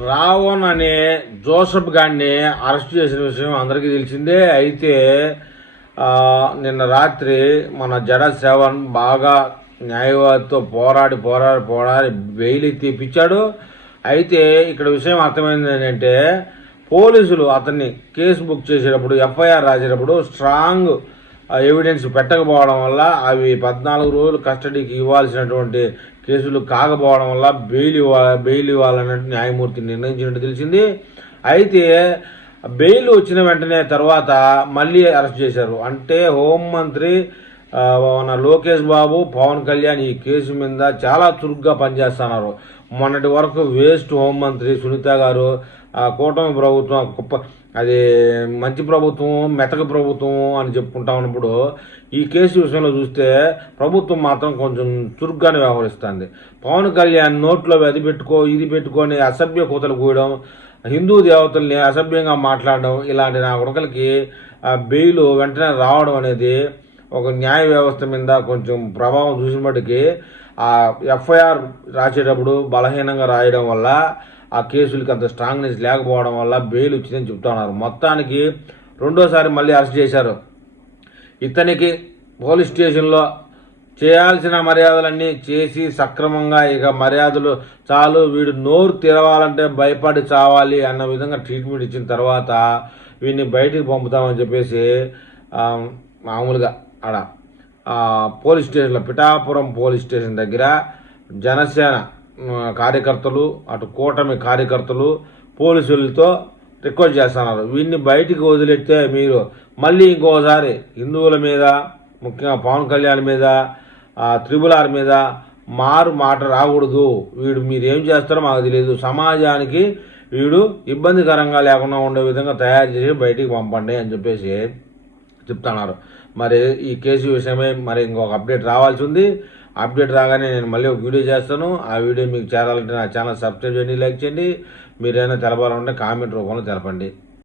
రావణ్ అనే జోసఫ్ గారిని అరెస్ట్ చేసిన విషయం అందరికీ తెలిసిందే. అయితే నిన్న రాత్రి మన జడ శ్రవణ్ బాగా న్యాయవాదితో పోరాడి బెయిల్ తెప్పించాడు. అయితే ఇక్కడ విషయం అర్థమైంది ఏంటంటే, పోలీసులు అతన్ని కేసు బుక్ చేసేటప్పుడు ఎఫ్ఐఆర్ రాసేటప్పుడు స్ట్రాంగ్ ఎవిడెన్స్ పెట్టకపోవడం వల్ల అవి 14 రోజులు కస్టడీకి ఇవ్వాల్సినటువంటి కేసులు కాకపోవడం వల్ల బెయిల్ ఇవ్వాలన్నట్టు న్యాయమూర్తి నిర్ణయించినట్టు తెలిసింది. అయితే బెయిల్ వచ్చిన వెంటనే తర్వాత మళ్ళీ అరెస్ట్ చేశారు. అంటే హోంమంత్రి మన లోకేష్ బాబు, పవన్ కళ్యాణ్ ఈ కేసు మీద చాలా చురుగ్గా పనిచేస్తున్నారు. మొన్నటి వరకు వేస్ట్ హోంమంత్రి సునీత గారు కూటమి ప్రభుత్వం అది మంచి ప్రభుత్వం, మెతక ప్రభుత్వం అని చెప్పుకుంటా ఉన్నప్పుడు ఈ కేసు విషయంలో చూస్తే ప్రభుత్వం మాత్రం కొంచెం చురుగ్గానే వ్యవహరిస్తుంది. పవన్ కళ్యాణ్ నోట్లో అది పెట్టుకొని అసభ్య కూతలు కూయడం, హిందూ దేవతల్ని అసభ్యంగా మాట్లాడడం, ఇలాంటి నా కొడుకలకి బెయిల్ వెంటనే రావడం అనేది ఒక న్యాయ వ్యవస్థ మీద కొంచెం ప్రభావం చూసిన బట్టికి ఆ ఎఫ్ఐఆర్ రాసేటప్పుడు బలహీనంగా రాయడం వల్ల ఆ కేసులకి అంత స్ట్రాంగ్నెస్ లేకపోవడం వల్ల బెయిల్ వచ్చిందని చెప్తున్నారు. మొత్తానికి రెండోసారి మళ్ళీ అరెస్ట్ చేశారు. ఇతనికి పోలీస్ స్టేషన్లో చేయాల్సిన మర్యాదలన్నీ చేసి సక్రమంగా ఇక మర్యాదలు చాలు, వీడు నోరు తెరవాలంటే భయపడి చావాలి అన్న విధంగా ట్రీట్మెంట్ ఇచ్చిన తర్వాత వీడిని బయటికి పంపుతామని చెప్పేసి మామూలుగా ఆడ పోలీస్ స్టేషన్లో పిఠాపురం పోలీస్ స్టేషన్ దగ్గర జనసేన కార్యకర్తలు, అటు కూటమి కార్యకర్తలు పోలీసులతో రిక్వెస్ట్ చేస్తున్నారు, వీడిని బయటికి వదిలేస్తే మీరు మళ్ళీ ఇంకోసారి హిందువుల మీద, ముఖ్యంగా పవన్ కళ్యాణ్ మీద, త్రిబుల్ మీద మాట రాకూడదు, వీడు మీరు ఏం చేస్తారో మాకు తెలియదు, సమాజానికి వీడు ఇబ్బందికరంగా లేకుండా ఉండే విధంగా తయారు చేసి బయటికి పంపండి అని చెప్పేసి చెప్తున్నారు. మరి ఈ కేసు విషయమే మరి ఇంకొక అప్డేట్ రావాల్సి ఉంది. అప్డేట్ రాగానే నేను మళ్ళీ ఒక వీడియో చేస్తాను. ఆ వీడియో మీకు చేరాలంటే నా ఛానల్ సబ్స్క్రైబ్ చేయండి, లైక్ చేయండి. మీరైనా తెలపాలంటే కామెంట్ రూపంలో తెలపండి.